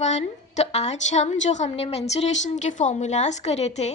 Everyone. तो आज हम जो हमने मेंसुरेशन के फॉर्मूलाज करे थे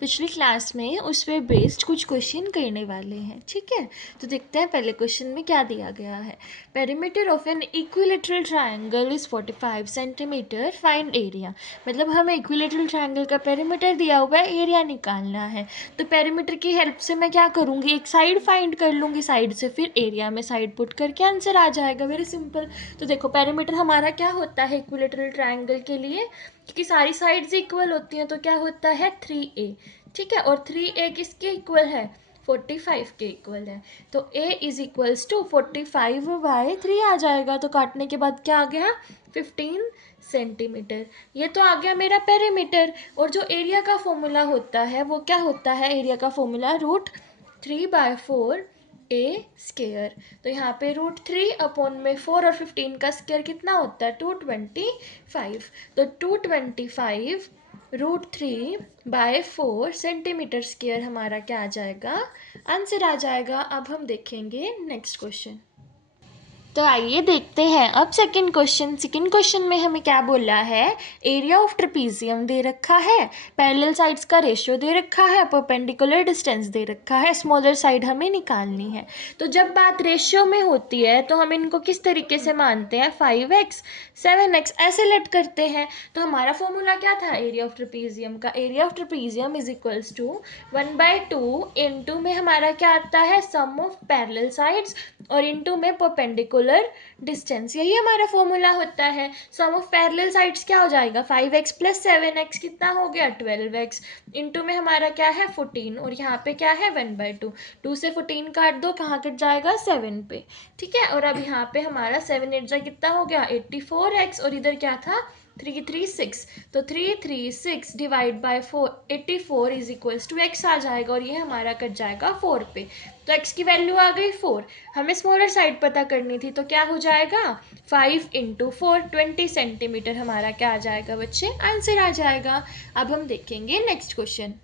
पिछली क्लास में उस पे बेस्ड कुछ क्वेश्चन करने वाले हैं। ठीक है, तो देखते हैं पहले क्वेश्चन में क्या दिया गया है। Perimeter of an equilateral triangle is 45 centimetre, find area. मतलब हमें इक्विलेटरल ट्रायंगल का पेरीमीटर दिया हुआ है, एरिया निकालना है। तो पेरीमीटर की हेल्प से मैं क्या करूँगी, एक साइड फाइंड कर लूँगी, साइड से फिर एरिया में साइड पुट करके आंसर आ जाएगा। Very simple. तो देखो पेरीमीटर हमारा क्या होता है इक्विलेटरल ट्रायंगल के लिए, क्योंकि सारी साइड्स इक्वल होती हैं तो क्या होता है 3a। ठीक है, और 3a किसके इक्वल है, 45 के इक्वल है। तो a इज इक्वल्स टू 45/3 आ जाएगा। तो काटने के बाद क्या आ गया, 15 सेंटीमीटर। ये तो आ गया मेरा पेरीमीटर। और जो एरिया का फॉर्मूला होता है वो क्या होता है, एरिया का फॉर्मूला √3/4 ए स्केयर। तो यहाँ पे √3 में 4 और 15 का स्केयर कितना होता है, 225। तो 225 √3/4 सेंटीमीटर स्केयर हमारा क्या आ जाएगा, आंसर आ जाएगा। अब हम देखेंगे नेक्स्ट क्वेश्चन। तो आइए देखते हैं अब सेकंड क्वेश्चन। सेकंड क्वेश्चन में हमें क्या बोला है, एरिया ऑफ ट्रेपीजियम दे रखा है, पैरेलल साइड्स का रेशियो दे रखा है, परपेंडिकुलर डिस्टेंस दे रखा है, स्मॉलर साइड हमें निकालनी है। तो जब बात रेशियो में होती है तो हम इनको किस तरीके से मानते हैं, 5x 7x ऐसे लेट करते हैं। तो हमारा फॉर्मूला क्या था एरिया ऑफ ट्रेपीजियम का, area of trapezium is equals to 1/2 into में हमारा क्या आता है, सम ऑफ पैरेलल साइड्स, और इंटू में परपेंडिकुलर डिस्टेंस। यही हमारा फॉर्मूला होता है। सम ऑफ पैरेलल साइड्स क्या हो जाएगा, 5x + 7x कितना हो गया, 12x, इंटू में हमारा क्या है 14, और यहाँ पे क्या है 1/2। 2 से 14 काट दो, कहाँ कट जाएगा 7 पे। ठीक है, और अब यहाँ पे हमारा 7 8 कितना हो गया 84x, और इधर क्या था 336। तो 336 divide by 4 84 is equals to x आ जाएगा, और ये हमारा कट जाएगा 4 पे। तो x की वैल्यू आ गई 4। हमें स्मॉलर साइड पता करनी थी, तो क्या हो जाएगा 5 × 4 20 सेंटीमीटर हमारा क्या आ जाएगा बच्चे, आंसर आ जाएगा। अब हम देखेंगे नेक्स्ट क्वेश्चन।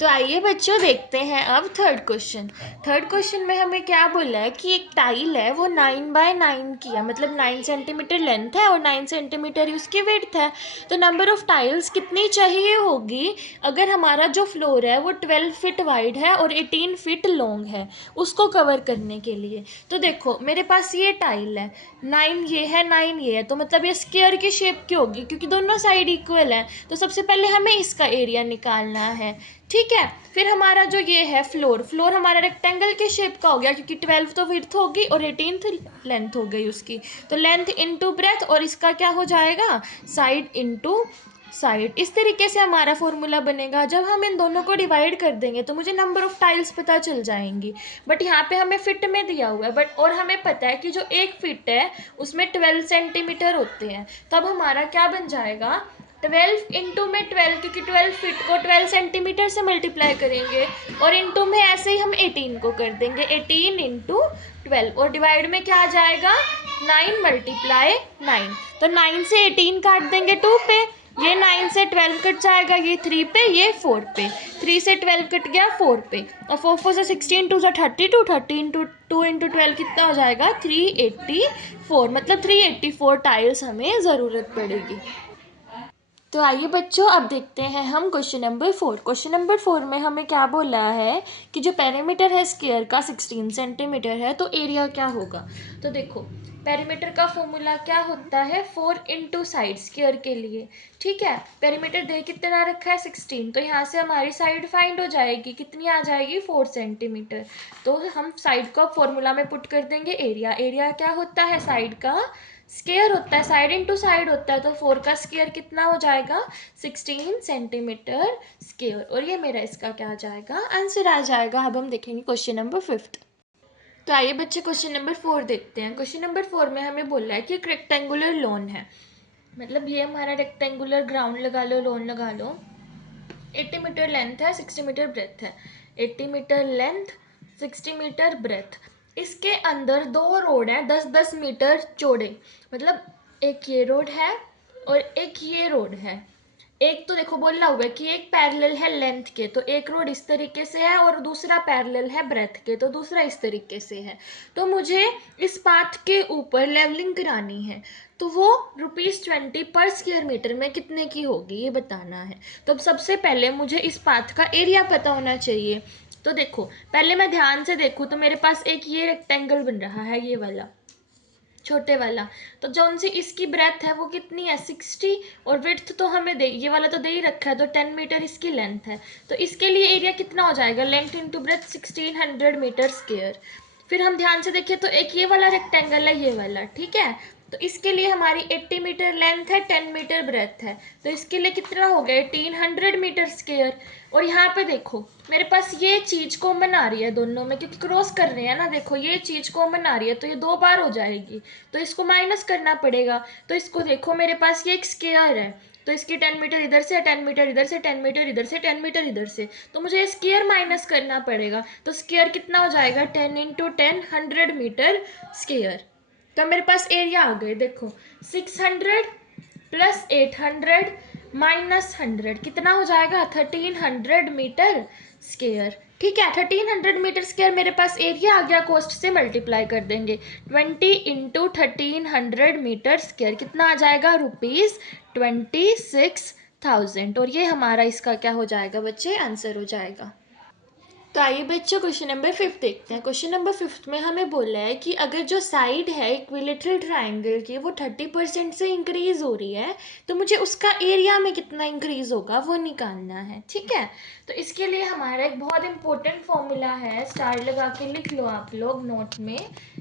तो आइए बच्चों देखते हैं अब थर्ड क्वेश्चन। थर्ड क्वेश्चन में हमें क्या बोला है कि एक टाइल है वो 9x9 की है, मतलब 9 सेंटीमीटर लेंथ है और 9 सेंटीमीटर उसकी विड्थ है। तो नंबर ऑफ टाइल्स कितनी चाहिए होगी अगर हमारा जो फ्लोर है वो 12 फीट वाइड है और 18 फीट लॉन्ग है, उसको कवर करने के लिए। तो देखो मेरे पास ये टाइल है, 9 ये है 9 ये है, तो मतलब ये स्क्वायर की शेप की होगी क्योंकि दोनों साइड इक्वल है। तो सबसे पहले हमें इसका एरिया निकालना है। ठीक है, फिर हमारा जो ये है फ्लोर हमारा रेक्टेंगल के शेप का हो गया क्योंकि 12 तो विड्थ होगी और 18 लेंथ हो गई उसकी। तो लेंथ इंटू ब्रेथ, और इसका क्या हो जाएगा साइड इंटू साइड। इस तरीके से हमारा फॉर्मूला बनेगा। जब हम इन दोनों को डिवाइड कर देंगे तो मुझे नंबर ऑफ टाइल्स पता चल जाएंगी। बट यहाँ पे हमें फिट में दिया हुआ है, बट और हमें पता है कि जो एक फिट है उसमें 12 सेंटीमीटर होते हैं। तब हमारा क्या बन जाएगा 12 इंटू में 12, क्योंकि 12 फीट को 12 सेंटीमीटर से मल्टीप्लाई करेंगे, और इंटू में ऐसे ही हम 18 को कर देंगे, 18 इंटू 12, और डिवाइड में क्या आ जाएगा 9 × 9। तो 9 से 18 काट देंगे 2 पे, ये 9 से 12 कट जाएगा, ये 3 पे, ये 4 पे, 3 से 12 कट गया 4 पे, और 4 से 16 2 32, 30 इंटू 2 इंटू 12 कितना हो जाएगा 384, मतलब 384 टाइल्स हमें ज़रूरत पड़ेगी। तो आइए बच्चों अब देखते हैं हम क्वेश्चन नंबर 4। क्वेश्चन नंबर 4 में हमें क्या बोला है कि जो पेरीमीटर है स्क्वायर का 16 सेंटीमीटर है, तो एरिया क्या होगा। तो देखो पेरीमीटर का फॉर्मूला क्या होता है 4 इंटू साइड स्क्वायर के लिए। ठीक है, पेरीमीटर दे कितना रखा है 16, तो यहाँ से हमारी साइड फाइंड हो जाएगी, कितनी आ जाएगी 4 सेंटीमीटर। तो हम साइड को फॉर्मूला में पुट कर देंगे एरिया। एरिया क्या होता है साइड का स्क्वायर होता है, साइड इंटू साइड होता है, तो 4 का स्क्वायर कितना हो जाएगा 16 सेंटीमीटर स्क्वायर, और ये मेरा इसका क्या आ जाएगा आंसर आ जाएगा। अब हम देखेंगे क्वेश्चन नंबर 5। तो आइए बच्चे क्वेश्चन नंबर 4 देखते हैं। क्वेश्चन नंबर 4 में हमें बोला है कि एक रेक्टेंगुलर लॉन है, मतलब ये हमारा रेक्टेंगुलर ग्राउंड लगा लो, लॉन लगा लो, 80 मीटर लेंथ है, 60 मीटर ब्रेथ है, 80 मीटर लेंथ 60 मीटर ब्रेथ। इसके अंदर 2 रोड हैं 10-10 मीटर चौड़े, मतलब एक ये रोड है और एक ये रोड है। एक तो देखो बोला हुआ है कि एक पैरेलल है लेंथ के, तो एक रोड इस तरीके से है और दूसरा पैरेलल है ब्रेथ के, तो दूसरा इस तरीके से है। तो मुझे इस पाथ के ऊपर लेवलिंग करानी है, तो वो ₹20 पर स्क्वायर मीटर में कितने की होगी ये बताना है। तो अब सबसे पहले मुझे इस पाथ का एरिया पता होना चाहिए। तो देखो पहले मैं ध्यान से देखूँ तो मेरे पास एक ये रेक्टेंगल बन रहा है, ये वाला छोटे वाला। तो जो उनसे इसकी ब्रेथ है वो कितनी है 60, और विड्थ तो हमें दे, ये वाला तो दे ही रखा है, तो 10 मीटर इसकी लेंथ है। तो इसके लिए एरिया कितना हो जाएगा, length into breadth 1600 metre square. फिर हम ध्यान से देखें तो एक ये वाला रेक्टेंगल है, ये वाला, ठीक है। तो इसके लिए हमारी 80 मीटर लेंथ है, 10 मीटर ब्रेथ है, तो इसके लिए कितना हो गया 1800 मीटर स्क्वायर। और यहाँ पे देखो मेरे पास ये चीज कॉमन आ रही है दोनों में, क्योंकि क्रॉस कर रहे हैं ना, देखो ये चीज कॉमन आ रही है, तो ये 2 बार हो जाएगी, तो इसको माइनस करना पड़ेगा। तो इसको देखो मेरे पास ये एक स्क्वायर है, तो इसकी 10 मीटर इधर से, 10 मीटर इधर से, 10 मीटर इधर से, 10 मीटर इधर से, तो मुझे स्क्वायर माइनस करना पड़ेगा। तो स्क्वायर कितना हो जाएगा 10 इंटू 10 100 मीटर स्क्वायर। तो मेरे पास एरिया आ गए, देखो 600 प्लस 800 माइनस 100 कितना हो जाएगा 1300 मीटर स्क्वायर। ठीक है, 1300 मीटर स्क्वायर मेरे पास एरिया आ गया, कॉस्ट से मल्टीप्लाई कर देंगे, 20 इंटू 1300 मीटर स्क्वायर कितना आ जाएगा ₹26,000। और ये हमारा इसका क्या हो जाएगा बच्चे, आंसर हो जाएगा। तो आइए बच्चों क्वेश्चन नंबर 5 देखते हैं। क्वेश्चन नंबर 5 में हमें बोला है कि अगर जो साइड है इक्विलेटरल ट्राइंगल की वो 30% से इंक्रीज हो रही है, तो मुझे उसका एरिया में कितना इंक्रीज होगा वो निकालना है। ठीक है, तो इसके लिए हमारा एक बहुत इंपॉर्टेंट फॉर्मूला है, स्टार लगा के लिख लो आप लोग नोट में।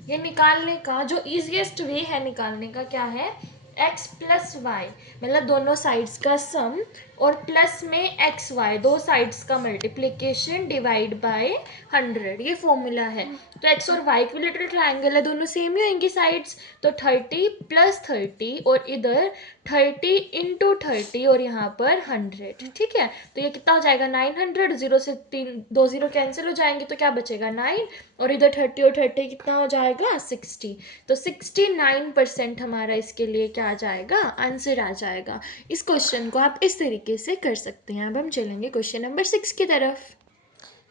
ये निकालने का जो ईजिएस्ट वे है निकालने का क्या है, x प्लस वाई, मतलब दोनों साइड्स का सम, और प्लस में एक्स वाई, दो साइड्स का मल्टीप्लिकेशन डिवाइड बाय 100, ये फॉर्मूला है। तो एक्स और वाई इक्विलेटरल ट्रायंगल है, दोनों सेम ही होंगी साइड्स, तो 30 प्लस 30 और इधर 30 इंटू 30 और यहाँ पर 100। ठीक है, तो ये कितना हो जाएगा 900, 0 से 2 0 कैंसिल हो जाएंगे, तो क्या बचेगा 9, और इधर 30 और 30 कितना हो जाएगा 60। तो 69% हमारा इसके लिए क्या आ जाएगा, आंसर आ जाएगा। इस क्वेश्चन को आप इस तरीके से कर सकते हैं। अब हम चलेंगे क्वेश्चन नंबर 6 की तरफ।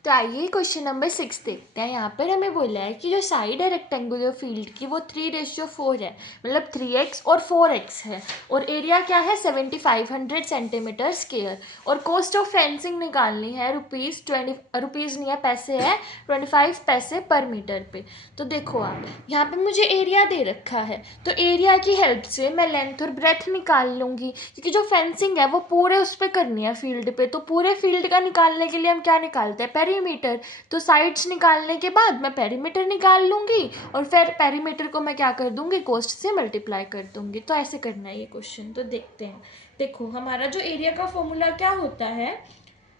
तो आइए क्वेश्चन नंबर 6 देखते हैं। यहाँ पर हमें बोला है कि जो साइड है रेक्टेंगुलर फील्ड की वो 3:4 है, मतलब 3x और 4x है, और एरिया क्या है 7500 सेंटीमीटर स्क्वायर, और कॉस्ट ऑफ फेंसिंग निकालनी है रुपीज़ नहीं है, पैसे है 25 पैसे पर मीटर पे। तो देखो आप यहाँ पे मुझे एरिया दे रखा है, तो एरिया की हेल्प से मैं लेंथ और ब्रेथ निकाल लूँगी, क्योंकि जो फेंसिंग है वो पूरे उस पर करनी है फील्ड पे, तो पूरे फील्ड का निकालने के लिए हम क्या निकालते हैं, पेरीमीटर। तो साइड्स निकालने के बाद मैं पेरीमीटर निकाल लूँगी, और फिर पेरीमीटर को मैं क्या कर दूँगी, कॉस्ट से मल्टीप्लाई कर दूँगी। तो ऐसे करना है ये क्वेश्चन। तो देखते हैं, देखो हमारा जो एरिया का फॉर्मूला क्या होता है,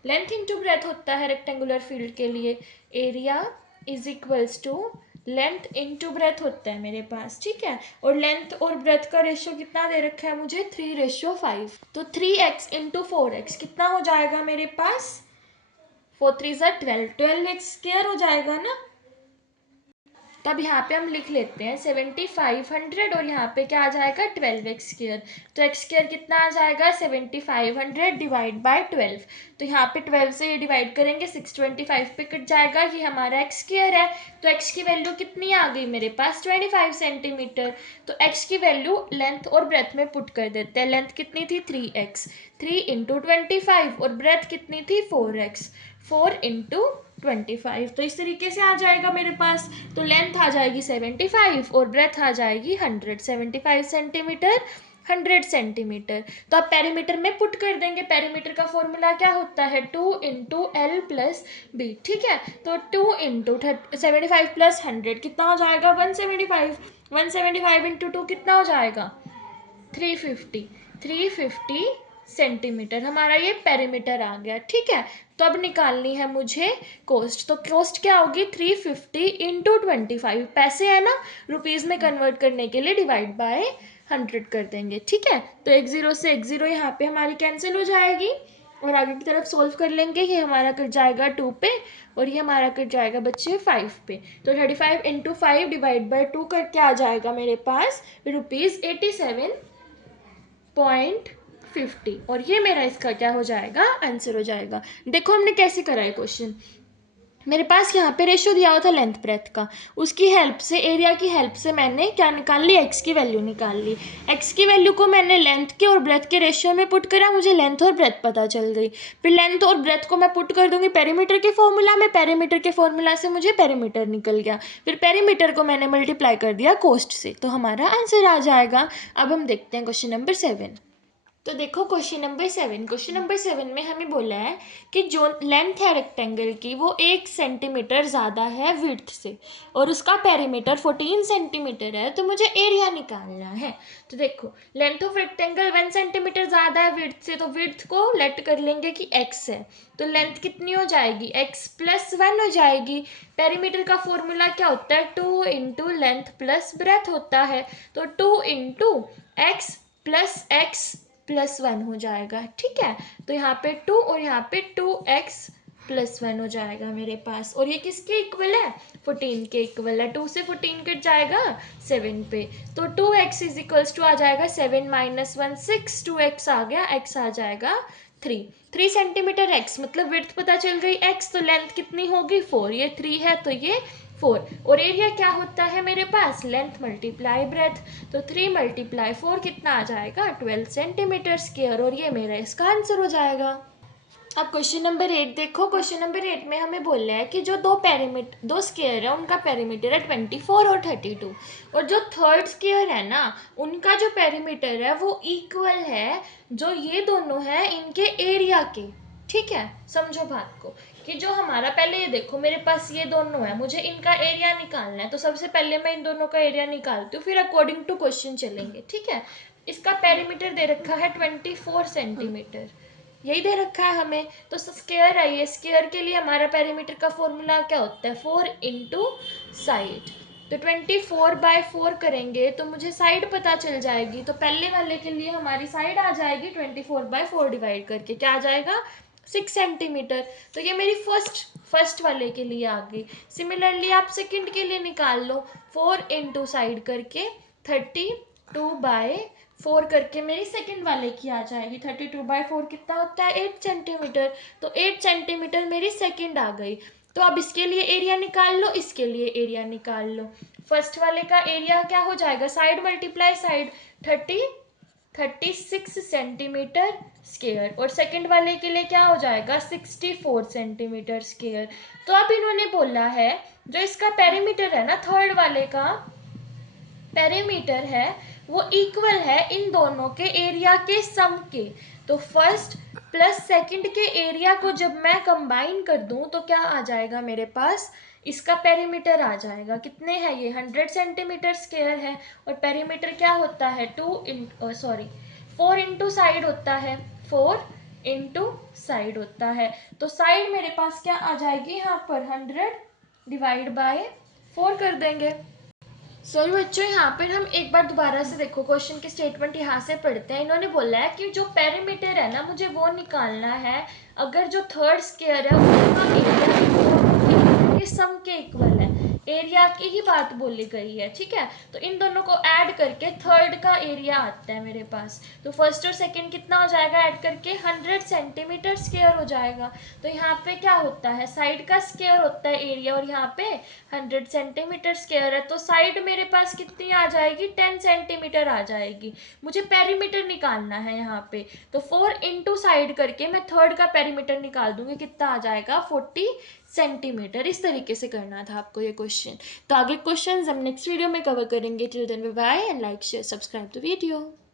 लेंथ इंटू ब्रेथ होता है रेक्टेंगुलर फील्ड के लिए, area is equals to length into breadth होता है मेरे पास। ठीक है, और लेंथ और ब्रेथ का रेशियो कितना दे रखा है मुझे 3:5, तो 3x इंटू 4x कितना हो जाएगा मेरे पास, 4 3 12, 12x स्क्वायर हो जाएगा ना। तब यहाँ पे हम लिख लेते हैं 7500, और यहाँ पे क्या आ जाएगा 12x स्क्वायर, तो x स्क्वायर कितना आ जाएगा 7500 डिवाइड बाय 12। तो यहाँ पे 12 से ये डिवाइड करेंगे 625 पे कट जाएगा, ये हमारा x स्क्वायर है। तो x की वैल्यू कितनी आ गई मेरे पास 25 सेंटीमीटर। तो x की वैल्यू लेंथ और ब्रेथ में पुट कर देते हैं। लेंथ कितनी थी 3x, 3 इंटू 25, और ब्रेथ कितनी थी 4x, 4 इंटू 25। तो इस तरीके से आ जाएगा मेरे पास। तो लेंथ आ जाएगी 75 और ब्रेथ आ जाएगी 100, 75 सेंटीमीटर 100 सेंटीमीटर। तो आप पेरीमीटर में पुट कर देंगे। पेरीमीटर का फॉर्मूला क्या होता है 2 इंटू एल प्लस बी। ठीक है, तो 2 इंटू 75 प्लस 100 कितना हो जाएगा 175, 175 इंटू 2 कितना हो जाएगा 350 सेंटीमीटर हमारा ये पेरीमीटर आ गया। ठीक है, तो अब निकालनी है मुझे कॉस्ट। तो कॉस्ट क्या होगी 350 इंटू 25, पैसे है ना, रुपीज़ में कन्वर्ट करने के लिए डिवाइड बाय 100 कर देंगे। ठीक है, तो 1 0 से 1 0 यहाँ पे हमारी कैंसिल हो जाएगी, और आगे की तरफ सोल्व कर लेंगे। ये हमारा कट जाएगा 2 पे, और ये हमारा कट जाएगा बच्चे 5 पे। तो 35 इंटू 5 डिवाइड बाई 2 करके आ जाएगा मेरे पास ₹87.5 50 और ये मेरा इसका क्या हो जाएगा, आंसर हो जाएगा। देखो हमने कैसे करा है क्वेश्चन, मेरे पास यहाँ पे रेशो दिया हुआ था लेंथ ब्रेथ का, उसकी हेल्प से, एरिया की हेल्प से मैंने क्या निकाल ली, एक्स की वैल्यू निकाल ली। एक्स की वैल्यू को मैंने लेंथ के और ब्रेथ के रेशियो में पुट करा, मुझे लेंथ और ब्रेथ पता चल गई। फिर लेंथ और ब्रेथ को मैं पुट कर दूंगी पेरीमीटर के फॉर्मूला में, पेरीमीटर के फॉर्मूला से मुझे पेरीमीटर निकल गया, फिर पेरीमीटर को मैंने मल्टीप्लाई कर दिया कोस्ट से, तो हमारा आंसर आ जाएगा। अब हम देखते हैं क्वेश्चन नंबर 7। तो देखो क्वेश्चन नंबर 7 में हमें बोला है कि जो लेंथ है रेक्टेंगल की वो 1 सेंटीमीटर ज़्यादा है विड्थ से और उसका पेरीमीटर 14 सेंटीमीटर है, तो मुझे एरिया निकालना है। तो देखो लेंथ ऑफ रेक्टेंगल 1 सेंटीमीटर ज़्यादा है विड्थ से, तो विड्थ को लेट कर लेंगे कि x है, तो लेंथ कितनी हो जाएगी, x + 1 हो जाएगी। पेरीमीटर का फॉर्मूला क्या होता है, 2 × लेंथ प्लस ब्रेथ होता है, तो 2 × x + x + 1 हो जाएगा। ठीक है, तो यहाँ पे 2 और यहाँ पे 2x + 1 हो जाएगा मेरे पास, और ये किसके इक्वल है, 14 के इक्वल है। 2 से 14 कट जाएगा 7 पे, तो 2x = आ जाएगा 7 - 1 6, 2x आ गया, x आ जाएगा 3 सेंटीमीटर x, मतलब विड्थ पता चल गई x, तो लेंथ कितनी होगी 4, ये 3 है तो ये 4, और एरिया क्या होता है मेरे पास, लेंथ मल्टीप्लाई ब्रेथ, तो 3 × 4 कितना आ जाएगा, 12 सेंटीमीटर स्क्वायर, और ये मेरा इसका आंसर हो जाएगा। अब क्वेश्चन नंबर 8 देखो, क्वेश्चन नंबर 8 में हमें बोल रहा है कि जो दो स्क्वायर है उनका पेरीमीटर है 24 और 32, और जो थर्ड स्क्वायर है ना उनका जो पेरीमीटर है वो इक्वल है जो ये दोनों है इनके एरिया के। ठीक है, समझो बात को कि जो हमारा, पहले ये देखो मेरे पास ये दोनों है, मुझे इनका एरिया निकालना है, तो सबसे पहले मैं इन दोनों का एरिया निकालती हूँ, फिर अकॉर्डिंग टू क्वेश्चन चलेंगे। ठीक है, इसका पेरीमीटर दे रखा है 24 सेंटीमीटर, यही दे रखा है हमें, तो स्क्वायर है ये, स्क्वायर के लिए हमारा पेरीमीटर का फॉर्मूला क्या होता है, 4 × साइड, तो 24/4 करेंगे तो मुझे साइड पता चल जाएगी, तो पहले वाले के लिए हमारी साइड आ जाएगी 24/4 डिवाइड करके, क्या आ जाएगा 6 सेंटीमीटर, तो ये मेरी फर्स्ट वाले के लिए आ गई। सिमिलरली आप सेकंड के लिए निकाल लो, 4 × साइड करके 32/4 करके मेरी सेकंड वाले की आ जाएगी। 32/4 कितना होता है, 8 सेंटीमीटर, तो 8 सेंटीमीटर मेरी सेकंड आ गई। तो अब इसके लिए एरिया निकाल लो, इसके लिए एरिया निकाल लो। फर्स्ट वाले का एरिया क्या हो जाएगा, side multiply side, 36 centimetre square, और सेकंड वाले के लिए क्या हो जाएगा 64 सेंटीमीटर स्क्वायर। तो अब इन्होंने बोला है जो इसका पेरीमीटर है ना, थर्ड वाले का पेरीमीटर है वो इक्वल है इन दोनों के एरिया के सम के, तो फर्स्ट प्लस सेकंड के एरिया को जब मैं कंबाइन कर दूं तो क्या आ जाएगा मेरे पास, इसका पेरीमीटर आ जाएगा, कितने है ये 100 सेंटीमीटर स्क्वायर है, और पेरीमीटर क्या होता है 4 × साइड होता है, 4 × साइड होता है, तो साइड मेरे पास क्या आ जाएगी यहाँ पर 100/4 कर देंगे। सॉरी बच्चों, यहाँ पर हम एक बार दोबारा से देखो क्वेश्चन की स्टेटमेंट यहाँ से पढ़ते हैं। इन्होंने बोला है कि जो पेरीमीटर है ना मुझे वो निकालना है अगर जो थर्ड स्क्वायर है उसका एरिया के सम के इक्वल है, एरिया की ही बात बोली गई है। ठीक है, तो इन दोनों को ऐड करके थर्ड का एरिया आता है मेरे पास, तो फर्स्ट और सेकंड कितना हो जाएगा ऐड करके 100 सेंटीमीटर स्क्वायर हो जाएगा। तो यहाँ पे क्या होता है, साइड का स्क्वायर होता है एरिया, और यहाँ पे 100 सेंटीमीटर स्क्वायर है, तो साइड मेरे पास कितनी आ जाएगी 10 सेंटीमीटर आ जाएगी। मुझे पेरीमीटर निकालना है यहाँ पे, तो 4 × साइड करके मैं थर्ड का पेरीमीटर निकाल दूंगी, कितना आ जाएगा 40 सेंटीमीटर। इस तरीके से करना था आपको ये क्वेश्चन। तो आगे क्वेश्चन हम नेक्स्ट वीडियो में कवर करेंगे। Till then bye bye and like share subscribe the video.